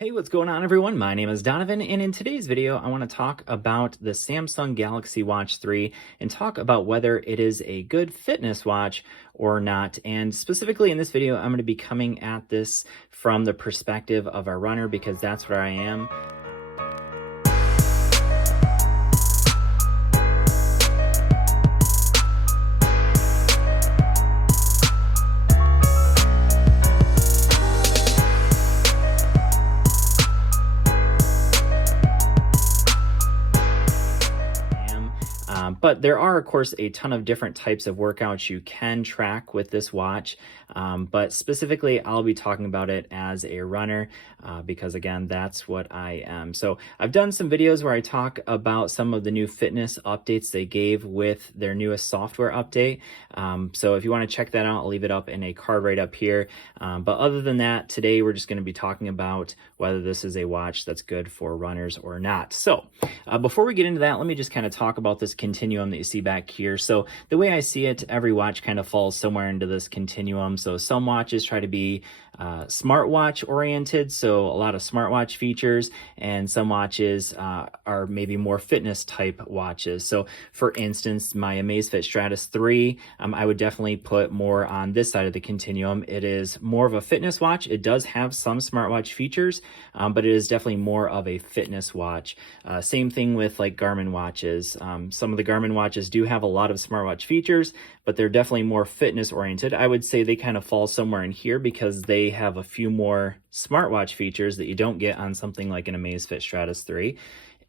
Hey, what's going on everyone? My name is Donovan, and in today's video, I want to talk about the Samsung Galaxy Watch 3 and talk about whether it is a good fitness watch or not. And specifically in this video, I'm going to be coming at this from the perspective of a runner because that's where I am. But there are, of course, a ton of different types of workouts you can track with this watch. But specifically, I'll be talking about it as a runner because, again, that's what I am. So I've done some videos where I talk about some of the new fitness updates they gave with their newest software update. So if you want to check that out, I'll leave it up in a card right up here. But other than that, today we're just going to be talking about whether this is a watch that's good for runners or not. So before we get into that, let me just kind of talk about this continuum that you see back here. So the way I see it, every watch kind of falls somewhere into this continuum. So some watches try to be smartwatch oriented, so a lot of smartwatch features, and some watches are maybe more fitness type watches. So for instance, my Amazfit Stratus 3, I would definitely put more on this side of the continuum. It is more of a fitness watch. It does have some smartwatch features, but it is definitely more of a fitness watch. Same thing with like Garmin watches. Some of the Garmin watches do have a lot of smartwatch features, but they're definitely more fitness oriented. I would say they kind of fall somewhere in here because they have a few more smartwatch features that you don't get on something like an Amazfit Stratus 3.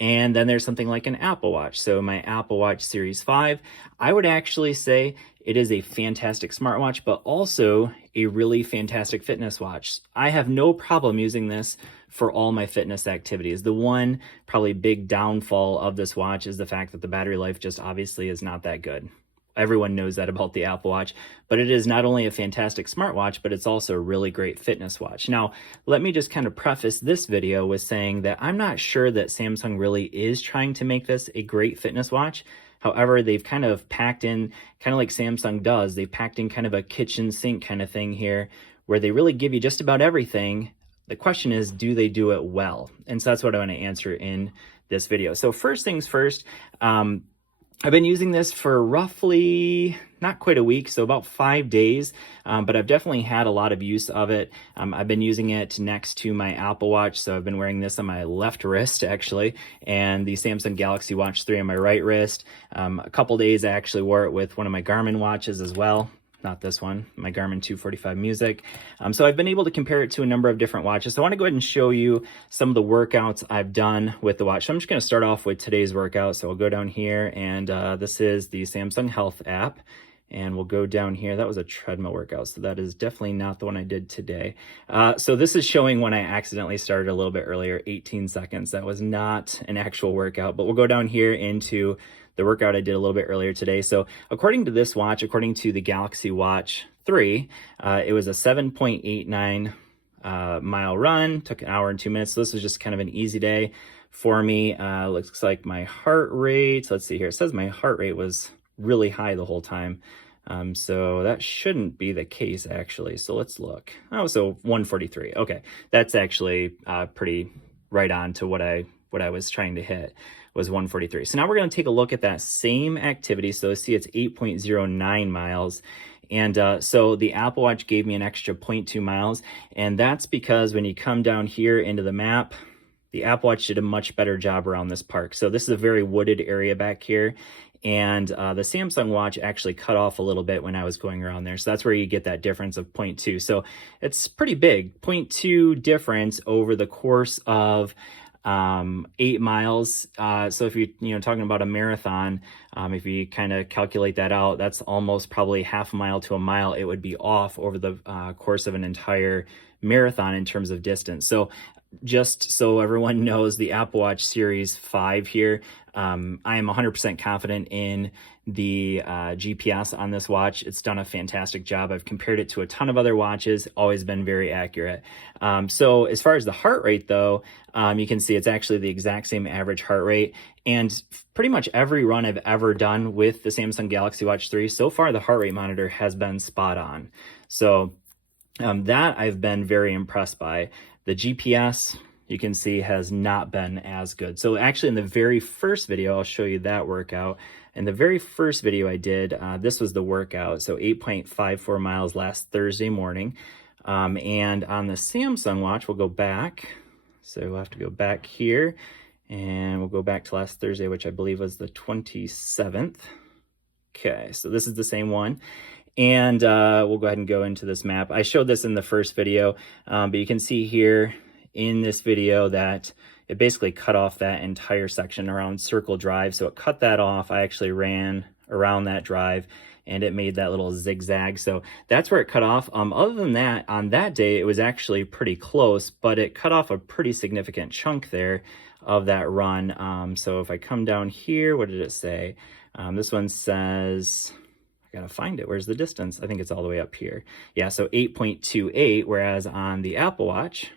And then there's something like an Apple Watch. So my Apple Watch Series 5, I would actually say it is a fantastic smartwatch, but also a really fantastic fitness watch. I have no problem using this for all my fitness activities. The one probably big downfall of this watch is the fact that the battery life just obviously is not that good. Everyone knows that about the Apple Watch, but it is not only a fantastic smartwatch, but it's also a really great fitness watch. Now, let me just kind of preface this video with saying that I'm not sure that Samsung really is trying to make this a great fitness watch. However, they've kind of packed in, kind of like Samsung does, they've packed in kind of a kitchen sink kind of thing here, where they really give you just about everything. The question is, do they do it well? And so that's what I want to answer in this video. So first things first, I've been using this for roughly not quite a week, so about 5 days, but I've definitely had a lot of use of it. I've been using it next to my Apple Watch, so I've been wearing this on my left wrist actually, and the Samsung Galaxy Watch 3 on my right wrist. A couple days I actually wore it with one of my Garmin watches as well. Not this one, my Garmin 245 Music. So I've been able to compare it to a number of different watches. So I want to go ahead and show you some of the workouts I've done with the watch. So I'm just going to start off with today's workout. So I'll go down here, and this is the Samsung Health app. And we'll go down here. That was a treadmill workout, so that is definitely not the one I did today. So this is showing when I accidentally started a little bit earlier, 18 seconds. That was not an actual workout, but we'll go down here into the workout I did a little bit earlier today. So according to this watch, according to the Galaxy Watch 3, it was a 7.89 mile run, took an hour and 2 minutes. So this was just kind of an easy day for me. Looks like my heart rate, let's see here. It says my heart rate was really high the whole time. So that shouldn't be the case actually. So let's look. Oh, so 143. Okay. That's actually pretty right on to what I was trying to hit, was 143. So now we're going to take a look at that same activity. So see, it's 8.09 miles. And so the Apple Watch gave me an extra 0.2 miles. And that's because when you come down here into the map, the Apple Watch did a much better job around this park. So this is a very wooded area back here. And the Samsung watch actually cut off a little bit when I was going around there. So that's where you get that difference of 0.2. So it's pretty big, 0.2 difference over the course of 8 miles. So if you're talking about a marathon, if you kind of calculate that out, that's almost probably half a mile to a mile. It would be off over the course of an entire marathon in terms of distance. So just so everyone knows, the Apple Watch Series 5 here, I am 100% confident in the GPS on this watch. It's done a fantastic job. I've compared it to a ton of other watches, always been very accurate. So as far as the heart rate though, you can see it's actually the exact same average heart rate. And pretty much every run I've ever done with the Samsung Galaxy Watch 3, so far the heart rate monitor has been spot on. So that I've been very impressed by. The GPS, you can see has not been as good. So actually in the very first video, I'll show you that workout. In the very first video I did, this was the workout. So 8.54 miles last Thursday morning. And on the Samsung watch, we'll go back. So we'll have to go back here and we'll go back to last Thursday, which I believe was the 27th. Okay, so this is the same one. And we'll go ahead and go into this map. I showed this in the first video, but you can see here in this video that it basically cut off that entire section around Circle Drive. So it cut that off. I actually ran around that drive and it made that little zigzag. So that's where it cut off. Other than that, on that day, it was actually pretty close, but it cut off a pretty significant chunk there of that run. So if I come down here, what did it say? This one says, I gotta find it. Where's the distance? I think it's all the way up here. Yeah, so 8.28, whereas on the Apple Watch,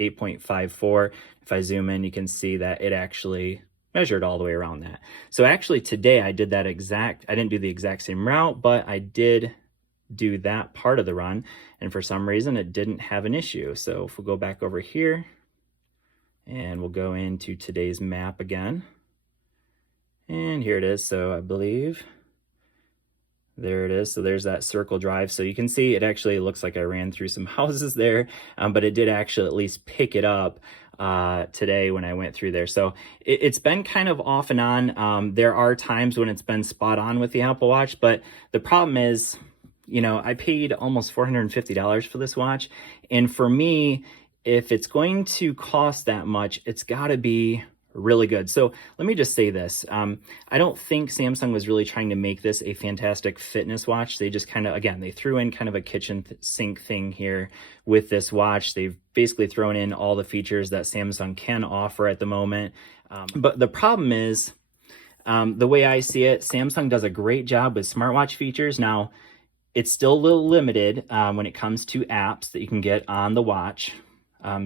8.54. If I zoom in, you can see that it actually measured all the way around that. So actually today I did that I didn't do the exact same route, but I did do that part of the run. And for some reason it didn't have an issue. So if we'll go back over here and we'll go into today's map again. And here it is. So I believe there it is. So there's that Circle Drive. So you can see it actually looks like I ran through some houses there, but it did actually at least pick it up today when I went through there. So it's been kind of off and on. There are times when it's been spot on with the Apple Watch, but the problem is, you know, I paid almost $450 for this watch. And for me, if it's going to cost that much, it's got to be really good. So let me just say this. I don't think Samsung was really trying to make this a fantastic fitness watch. They just kind of, again, they threw in kind of a kitchen sink thing here with this watch. They've basically thrown in all the features that Samsung can offer at the moment. But the problem is, the way I see it, Samsung does a great job with smartwatch features. Now, it's still a little limited when it comes to apps that you can get on the watch.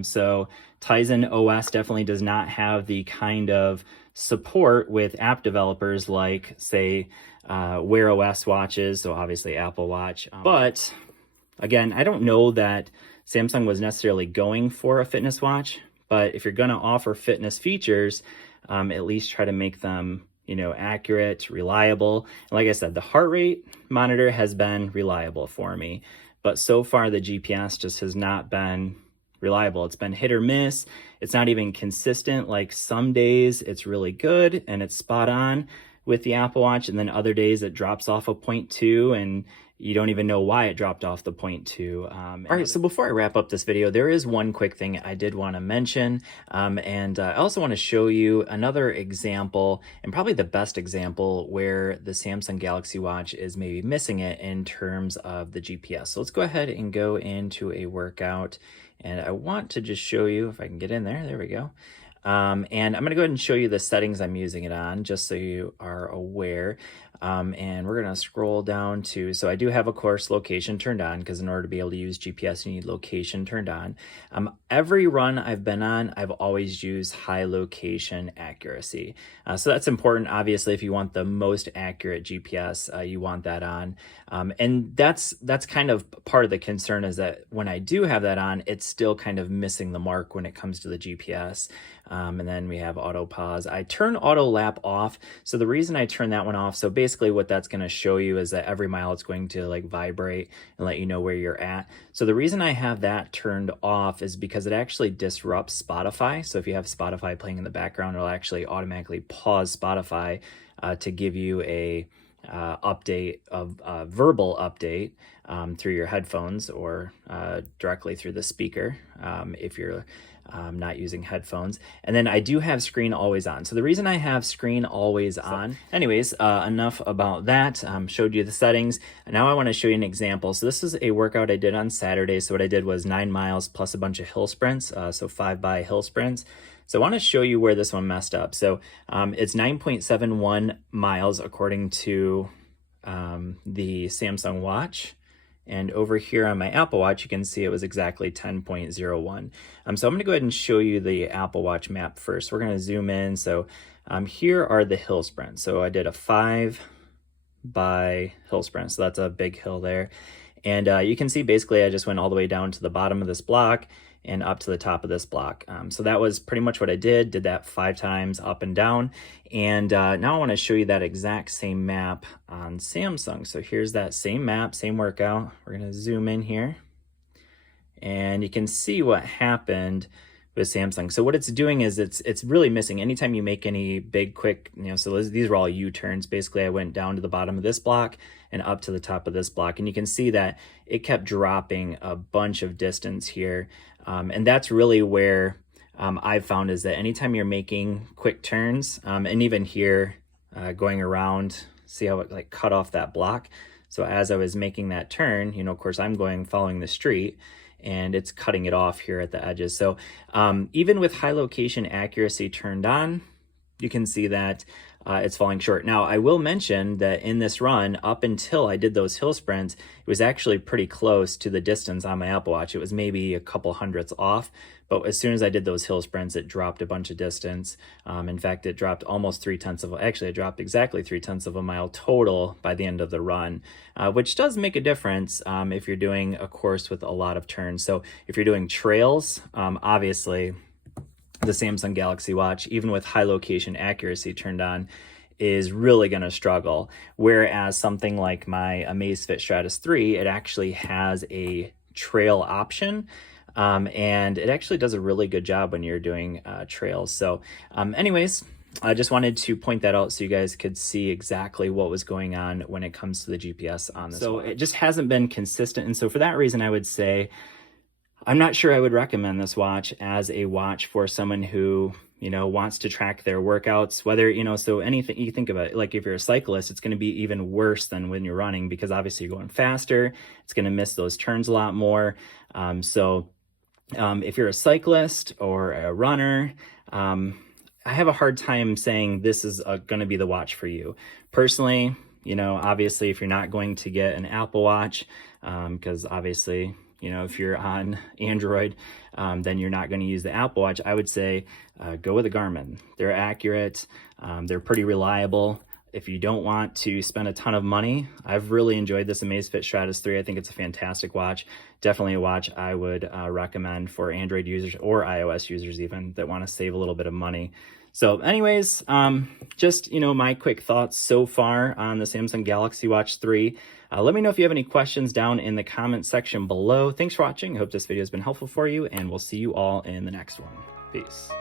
So Tizen OS definitely does not have the kind of support with app developers like, say, Wear OS watches, so obviously Apple Watch. But again, I don't know that Samsung was necessarily going for a fitness watch, but if you're going to offer fitness features, at least try to make them, you know, accurate, reliable. And like I said, the heart rate monitor has been reliable for me, but so far the GPS just has not been reliable. It's been hit or miss. It's not even consistent. Like some days it's really good and it's spot on with the Apple Watch, and then other days it drops off a 0.2 and you don't even know why it dropped off the 0.2. All right, so before I wrap up this video, there is one quick thing I did want to mention, and I also want to show you another example, and probably the best example, where the Samsung Galaxy Watch is maybe missing it in terms of the GPS. So let's go ahead and go into a workout, and I want to just show you, if I can get in there, there we go. And I'm going to go ahead and show you the settings I'm using it on, just so you are aware. And we're going to scroll down to, so I do have, of course, location turned on, because in order to be able to use GPS, you need location turned on. Every run I've been on, I've always used high location accuracy. So that's important. Obviously, if you want the most accurate GPS, you want that on. And that's kind of part of the concern, is that when I do have that on, it's still kind of missing the mark when it comes to the GPS. And then we have auto pause. I turn auto lap off. So the reason I turn that one off, so basically what that's going to show you is that every mile it's going to like vibrate and let you know where you're at. So the reason I have that turned off is because it actually disrupts Spotify. So if you have Spotify playing in the background, it'll actually automatically pause Spotify to give you a update of verbal update through your headphones or directly through the speaker if you're not using headphones. And then I do have screen always on. So the reason I have screen always on, anyways, enough about that. Showed you the settings. And now I want to show you an example. So this is a workout I did on Saturday. So what I did was 9 miles plus a bunch of hill sprints. So 5 by hill sprints. So I want to show you where this one messed up. So it's 9.71 miles according to the Samsung Watch. And over here on my Apple Watch, you can see it was exactly 10.01. So I'm going to go ahead and show you the Apple Watch map first. We're going to zoom in. So here are the hill sprints. So I did a 5 by hill sprint. So that's a big hill there. And you can see basically I just went all the way down to the bottom of this block. and up to the top of this block. So that was pretty much what I did that 5 times up and down. And now I want to show you that exact same map on Samsung. So here's that same map, same workout. We're going to zoom in here and you can see what happened with Samsung. So what it's doing is it's really missing anytime you make any big quick, so these were all U-turns. Basically, I went down to the bottom of this block and up to the top of this block. And you can see that it kept dropping a bunch of distance here. And that's really where I've found is that anytime you're making quick turns, and even here going around, see how it like cut off that block. So as I was making that turn, of course I'm following the street, and it's cutting it off here at the edges. So even with high location accuracy turned on, you can see that it's falling short. Now, I will mention that in this run, up until I did those hill sprints, it was actually pretty close to the distance on my Apple Watch. It was maybe a couple hundredths off, but as soon as I did those hill sprints, it dropped a bunch of distance. In fact, it dropped almost 3/10 of, actually it dropped exactly 3/10 of a mile total by the end of the run, which does make a difference if you're doing a course with a lot of turns. So if you're doing trails, obviously, the Samsung Galaxy Watch, even with high location accuracy turned on, is really going to struggle. Whereas something like my Amazfit Stratus 3, it actually has a trail option. And it actually does a really good job when you're doing trails. So anyways, I just wanted to point that out so you guys could see exactly what was going on when it comes to the GPS on this. So it just hasn't been consistent. And so for that reason, I would say, I'm not sure I would recommend this watch as a watch for someone who, wants to track their workouts, whether, so anything you think about it, like if you're a cyclist, it's going to be even worse than when you're running, because obviously you're going faster. It's going to miss those turns a lot more. If you're a cyclist or a runner, I have a hard time saying this is going to be the watch for you. Personally, obviously if you're not going to get an Apple Watch, because obviously, if you're on Android, then you're not going to use the Apple Watch. I would say go with a Garmin. They're accurate. They're pretty reliable. If you don't want to spend a ton of money, I've really enjoyed this Amazfit Stratus 3. I think it's a fantastic watch. Definitely a watch I would recommend for Android users or iOS users even that want to save a little bit of money. So anyways, just, my quick thoughts so far on the Samsung Galaxy Watch 3. Let me know if you have any questions down in the comment section below. Thanks for watching. I hope this video has been helpful for you, and we'll see you all in the next one. Peace.